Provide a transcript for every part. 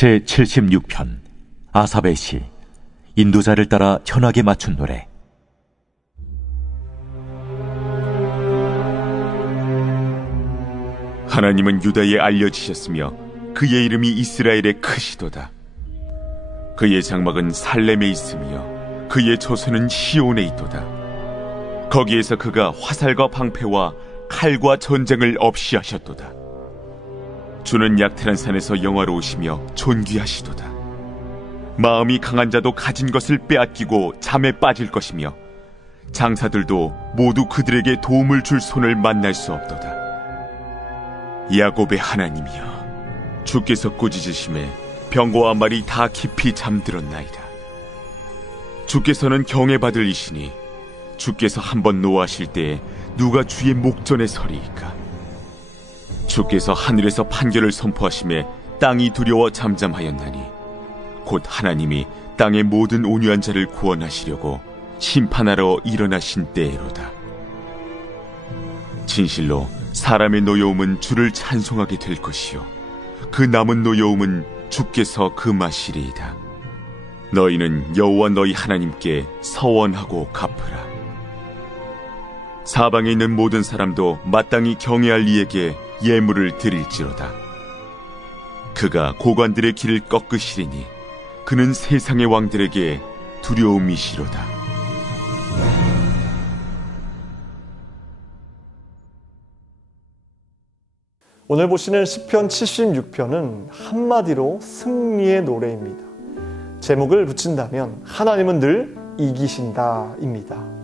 제76편 아삽의 시. 인도자를 따라 현악에 맞춘 노래. 하나님은 유다에 알려지셨으며 그의 이름이 이스라엘에 크시도다. 그의 장막은 살렘에 있으며 그의 처소는 시온에 있도다. 거기에서 그가 화살과 방패와 칼과 전쟁을 없이 하셨도다. 주는 약탈한 산에서 영화로우시며 존귀하시도다. 마음이 강한 자도 가진 것을 빼앗기고 잠에 빠질 것이며 장사들도 모두 그들에게 도움을 줄 손을 만날 수 없도다. 야곱의 하나님이여, 주께서 꾸짖으심에 병거와 말이 다 깊이 잠들었나이다. 주께서는 경외받을 이시니 주께서 한번 노하실 때에 누가 주의 목전에 서리이까. 주께서 하늘에서 판결을 선포하심에 땅이 두려워 잠잠하였나니 곧 하나님이 땅의 모든 온유한 자를 구원하시려고 심판하러 일어나신 때에로다. 진실로 사람의 노여움은 주를 찬송하게 될 것이요 그 남은 노여움은 주께서 금하시리이다. 너희는 여호와 너희 하나님께 서원하고 갚으라. 사방에 있는 모든 사람도 마땅히 경외할 이에게 예물을 드릴지로다. 그가 고관들의 길을 꺾으시리니 그는 세상의 왕들에게 두려움이시로다. 오늘 보시는 시편 76편은 한마디로 승리의 노래입니다. 제목을 붙인다면 하나님은 늘 이기신다입니다.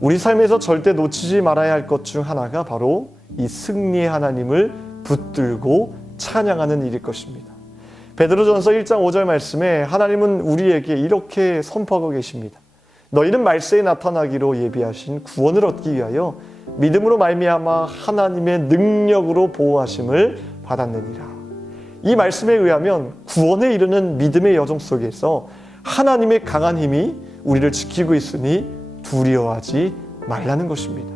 우리 삶에서 절대 놓치지 말아야 할 것 중 하나가 바로 이 승리의 하나님을 붙들고 찬양하는 일일 것입니다. 베드로전서 1장 5절 말씀에 하나님은 우리에게 이렇게 선포하고 계십니다. 너희는 말세에 나타나기로 예비하신 구원을 얻기 위하여 믿음으로 말미암아 하나님의 능력으로 보호하심을 받았느니라. 이 말씀에 의하면 구원에 이르는 믿음의 여정 속에서 하나님의 강한 힘이 우리를 지키고 있으니 두려워하지 말라는 것입니다.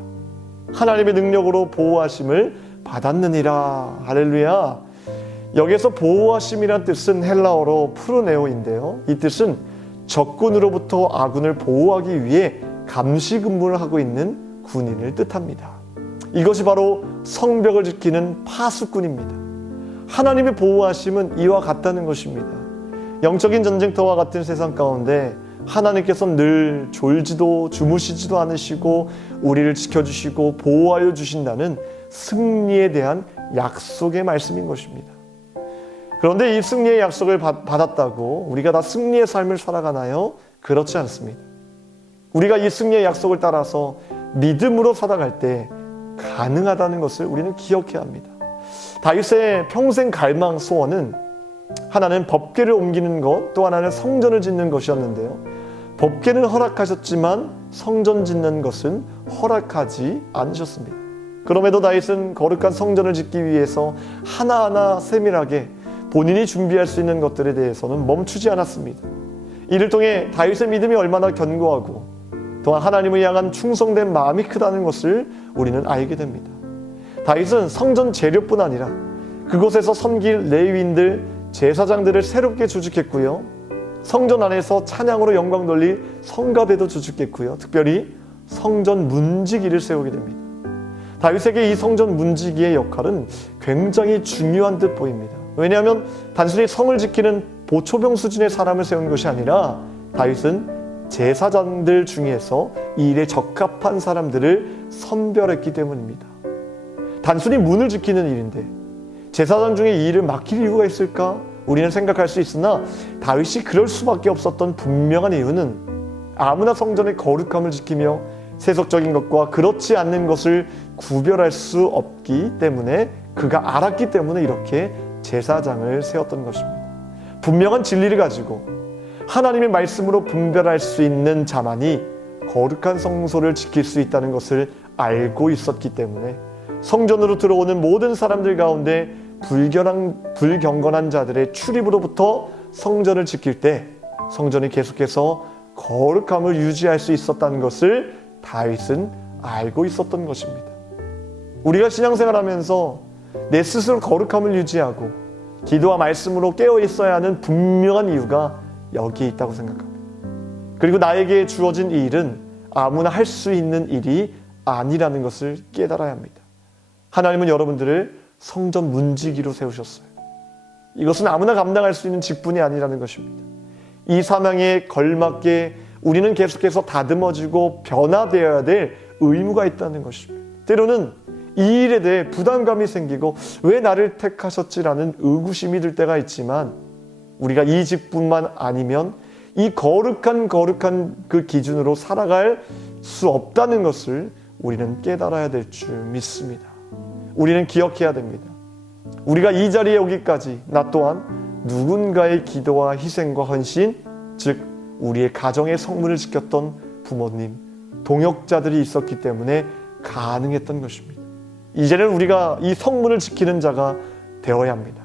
하나님의 능력으로 보호하심을 받았느니라. 할렐루야. 여기서 보호하심이란 뜻은 헬라어로 프로네오인데요, 이 뜻은 적군으로부터 아군을 보호하기 위해 감시 근무를 하고 있는 군인을 뜻합니다. 이것이 바로 성벽을 지키는 파수꾼입니다. 하나님의 보호하심은 이와 같다는 것입니다. 영적인 전쟁터와 같은 세상 가운데 하나님께서는 늘 졸지도 주무시지도 않으시고 우리를 지켜주시고 보호하여 주신다는 승리에 대한 약속의 말씀인 것입니다. 그런데 이 승리의 약속을 받았다고 우리가 다 승리의 삶을 살아가나요? 그렇지 않습니다. 우리가 이 승리의 약속을 따라서 믿음으로 살아갈 때 가능하다는 것을 우리는 기억해야 합니다. 다윗의 평생 갈망 소원은 하나는 법궤를 옮기는 것, 또 하나는 성전을 짓는 것이었는데요, 법궤는 허락하셨지만 성전 짓는 것은 허락하지 않으셨습니다. 그럼에도 다윗은 거룩한 성전을 짓기 위해서 하나하나 세밀하게 본인이 준비할 수 있는 것들에 대해서는 멈추지 않았습니다. 이를 통해 다윗의 믿음이 얼마나 견고하고 또한 하나님을 향한 충성된 마음이 크다는 것을 우리는 알게 됩니다. 다윗은 성전 재료뿐 아니라 그곳에서 섬길 레위인들, 제사장들을 새롭게 주축했고요, 성전 안에서 찬양으로 영광 돌릴 성가대도 주축했고요, 특별히 성전 문지기를 세우게 됩니다. 다윗에게 이 성전 문지기의 역할은 굉장히 중요한 듯 보입니다. 왜냐하면 단순히 성을 지키는 보초병 수준의 사람을 세운 것이 아니라 다윗은 제사장들 중에서 이 일에 적합한 사람들을 선별했기 때문입니다. 단순히 문을 지키는 일인데 제사장 중에 이 일을 맡길 이유가 있을까? 우리는 생각할 수 있으나 다윗이 그럴 수밖에 없었던 분명한 이유는 아무나 성전의 거룩함을 지키며 세속적인 것과 그렇지 않는 것을 구별할 수 없기 때문에, 그가 알았기 때문에 이렇게 제사장을 세웠던 것입니다. 분명한 진리를 가지고 하나님의 말씀으로 분별할 수 있는 자만이 거룩한 성소를 지킬 수 있다는 것을 알고 있었기 때문에 성전으로 들어오는 모든 사람들 가운데 불경건한 자들의 출입으로부터 성전을 지킬 때 성전이 계속해서 거룩함을 유지할 수 있었다는 것을 다윗은 알고 있었던 것입니다. 우리가 신앙생활하면서 내 스스로 거룩함을 유지하고 기도와 말씀으로 깨어 있어야 하는 분명한 이유가 여기에 있다고 생각합니다. 그리고 나에게 주어진 이 일은 아무나 할 수 있는 일이 아니라는 것을 깨달아야 합니다. 하나님은 여러분들을 성전 문지기로 세우셨어요. 이것은 아무나 감당할 수 있는 직분이 아니라는 것입니다. 이 사명에 걸맞게 우리는 계속해서 다듬어지고 변화되어야 될 의무가 있다는 것입니다. 때로는 이 일에 대해 부담감이 생기고 왜 나를 택하셨지라는 의구심이 들 때가 있지만 우리가 이 직분만 아니면 이 거룩한 그 기준으로 살아갈 수 없다는 것을 우리는 깨달아야 될 줄 믿습니다. 우리는 기억해야 됩니다. 우리가 이 자리에 오기까지 나 또한 누군가의 기도와 희생과 헌신, 즉 우리의 가정의 성문을 지켰던 부모님, 동역자들이 있었기 때문에 가능했던 것입니다. 이제는 우리가 이 성문을 지키는 자가 되어야 합니다.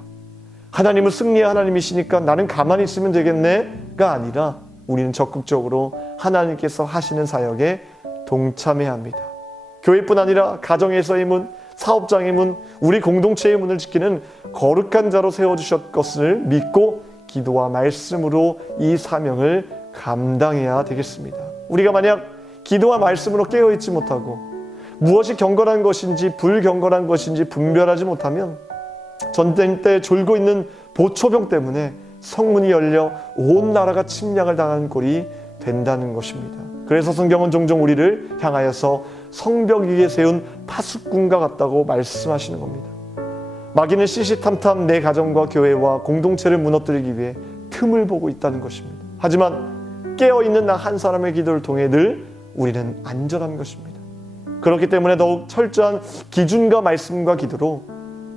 하나님은 승리의 하나님이시니까 나는 가만히 있으면 되겠네가 아니라 우리는 적극적으로 하나님께서 하시는 사역에 동참해야 합니다. 교회뿐 아니라 가정에서의 문, 사업장의 문, 우리 공동체의 문을 지키는 거룩한 자로 세워주셨 것을 믿고 기도와 말씀으로 이 사명을 감당해야 되겠습니다. 우리가 만약 기도와 말씀으로 깨어있지 못하고 무엇이 경건한 것인지 불경건한 것인지 분별하지 못하면 전쟁 때 졸고 있는 보초병 때문에 성문이 열려 온 나라가 침략을 당하는 꼴이 된다는 것입니다. 그래서 성경은 종종 우리를 향하여서 성벽 위에 세운 파수꾼과 같다고 말씀하시는 겁니다. 마귀는 시시탐탐 내 가정과 교회와 공동체를 무너뜨리기 위해 틈을 보고 있다는 것입니다. 하지만 깨어있는 나 한 사람의 기도를 통해 늘 우리는 안전한 것입니다. 그렇기 때문에 더욱 철저한 기준과 말씀과 기도로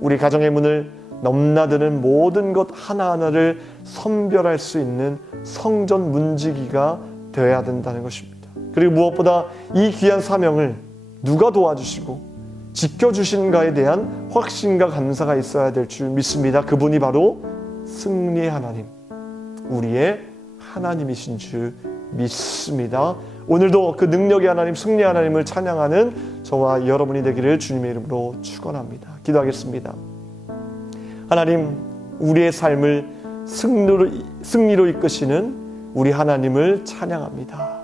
우리 가정의 문을 넘나드는 모든 것 하나하나를 선별할 수 있는 성전 문지기가 되어야 된다는 것입니다. 그리고 무엇보다 이 귀한 사명을 누가 도와주시고 지켜주시는가에 대한 확신과 감사가 있어야 될 줄 믿습니다. 그분이 바로 승리의 하나님, 우리의 하나님이신 줄 믿습니다. 오늘도 그 능력의 하나님, 승리의 하나님을 찬양하는 저와 여러분이 되기를 주님의 이름으로 축원합니다. 기도하겠습니다. 하나님, 우리의 삶을 승리로 이끄시는 우리 하나님을 찬양합니다.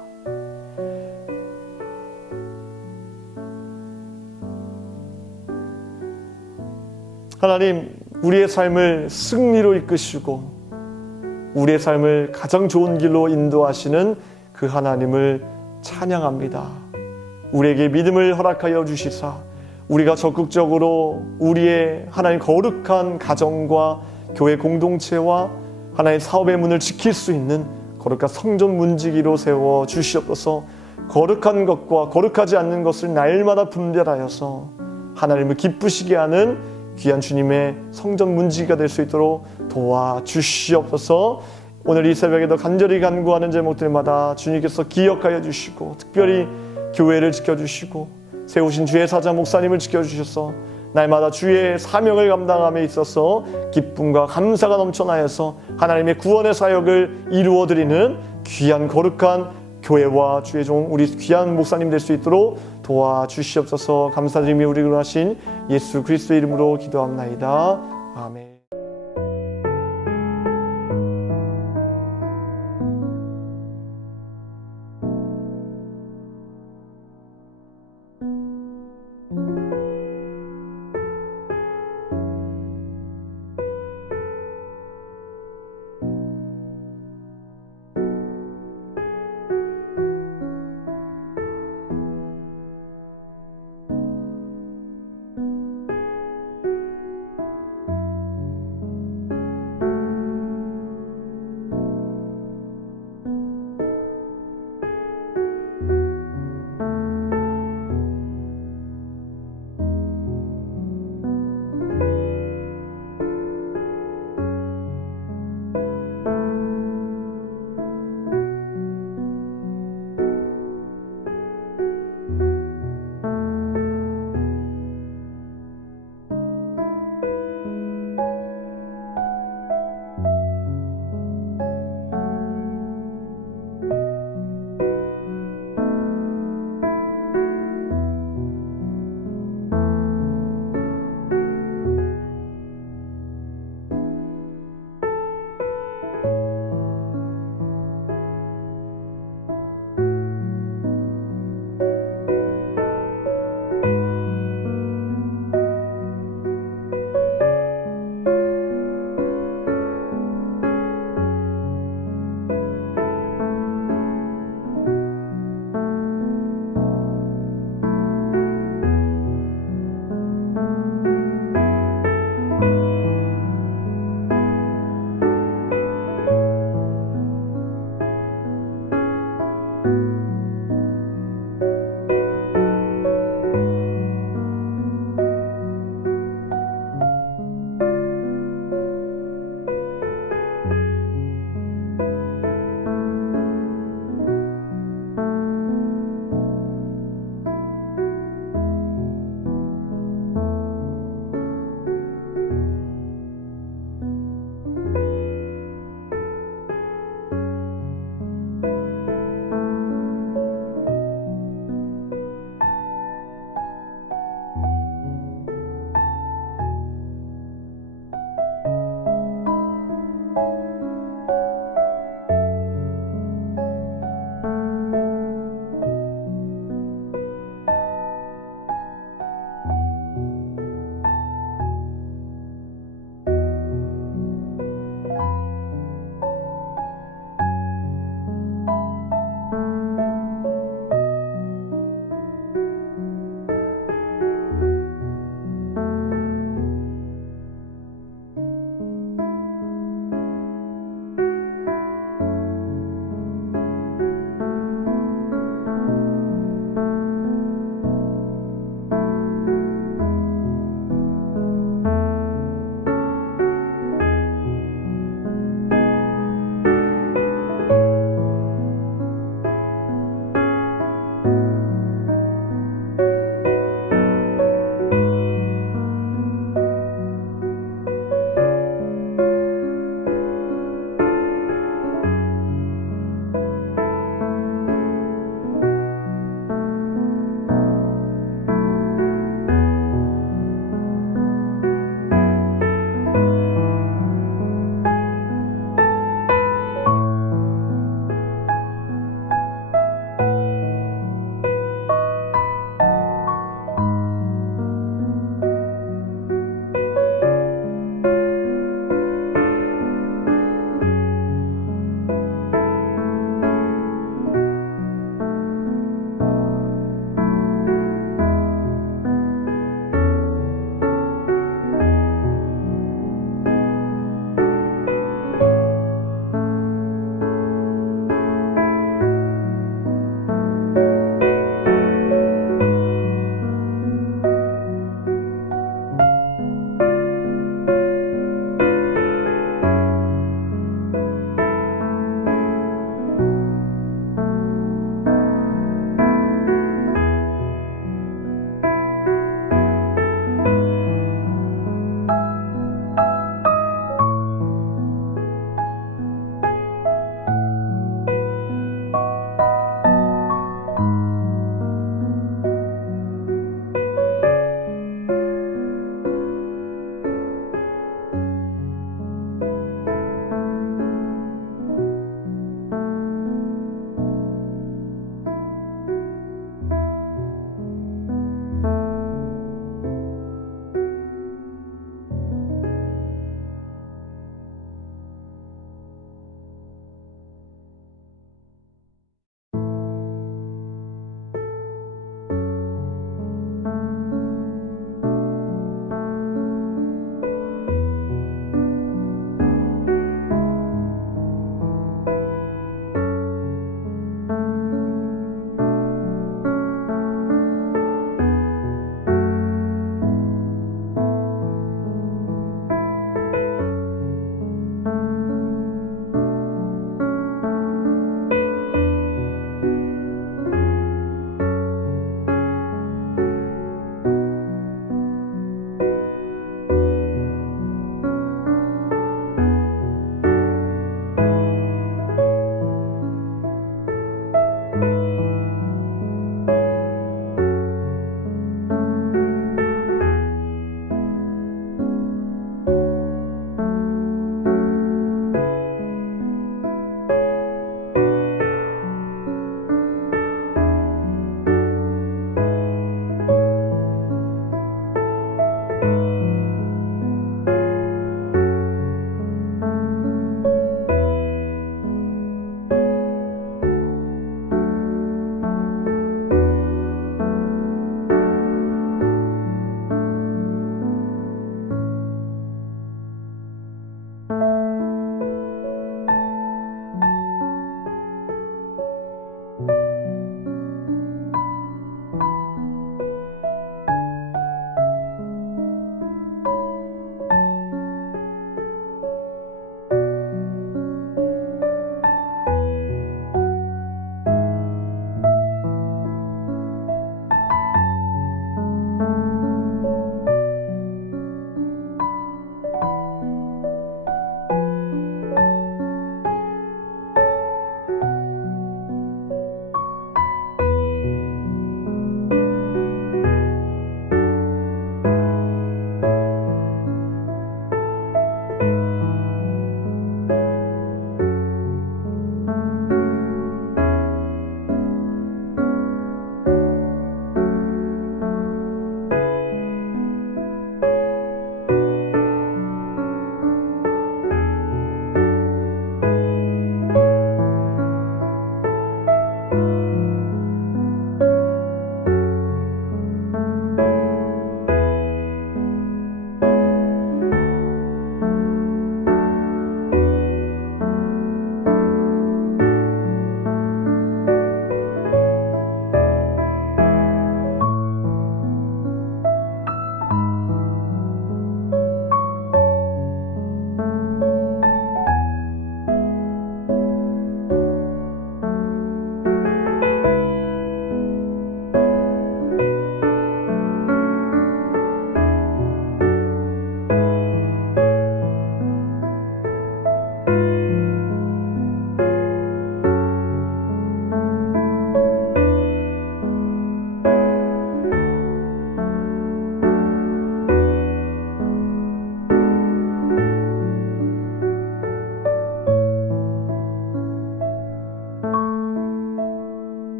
하나님, 우리의 삶을 승리로 이끄시고 우리의 삶을 가장 좋은 길로 인도하시는 그 하나님을 찬양합니다. 우리에게 믿음을 허락하여 주시사 우리가 적극적으로 우리의 하나님 거룩한 가정과 교회 공동체와 하나님 사업의 문을 지킬 수 있는 거룩한 성전 문지기로 세워 주시옵소서. 거룩한 것과 거룩하지 않는 것을 날마다 분별하여서 하나님을 기쁘시게 하는 귀한 주님의 성전 문지기가 될 수 있도록 도와주시옵소서. 오늘 이 새벽에도 간절히 간구하는 제목들마다 주님께서 기억하여 주시고 특별히 교회를 지켜주시고 세우신 주의 사자 목사님을 지켜주셔서 날마다 주의 사명을 감당함에 있어서 기쁨과 감사가 넘쳐나여서 하나님의 구원의 사역을 이루어드리는 귀한 거룩한 교회와 주의 종 우리 귀한 목사님 될 수 있도록 도와주시옵소서. 감사드리며 우리 구원하신 예수 그리스도의 이름으로 기도합나이다. 아멘.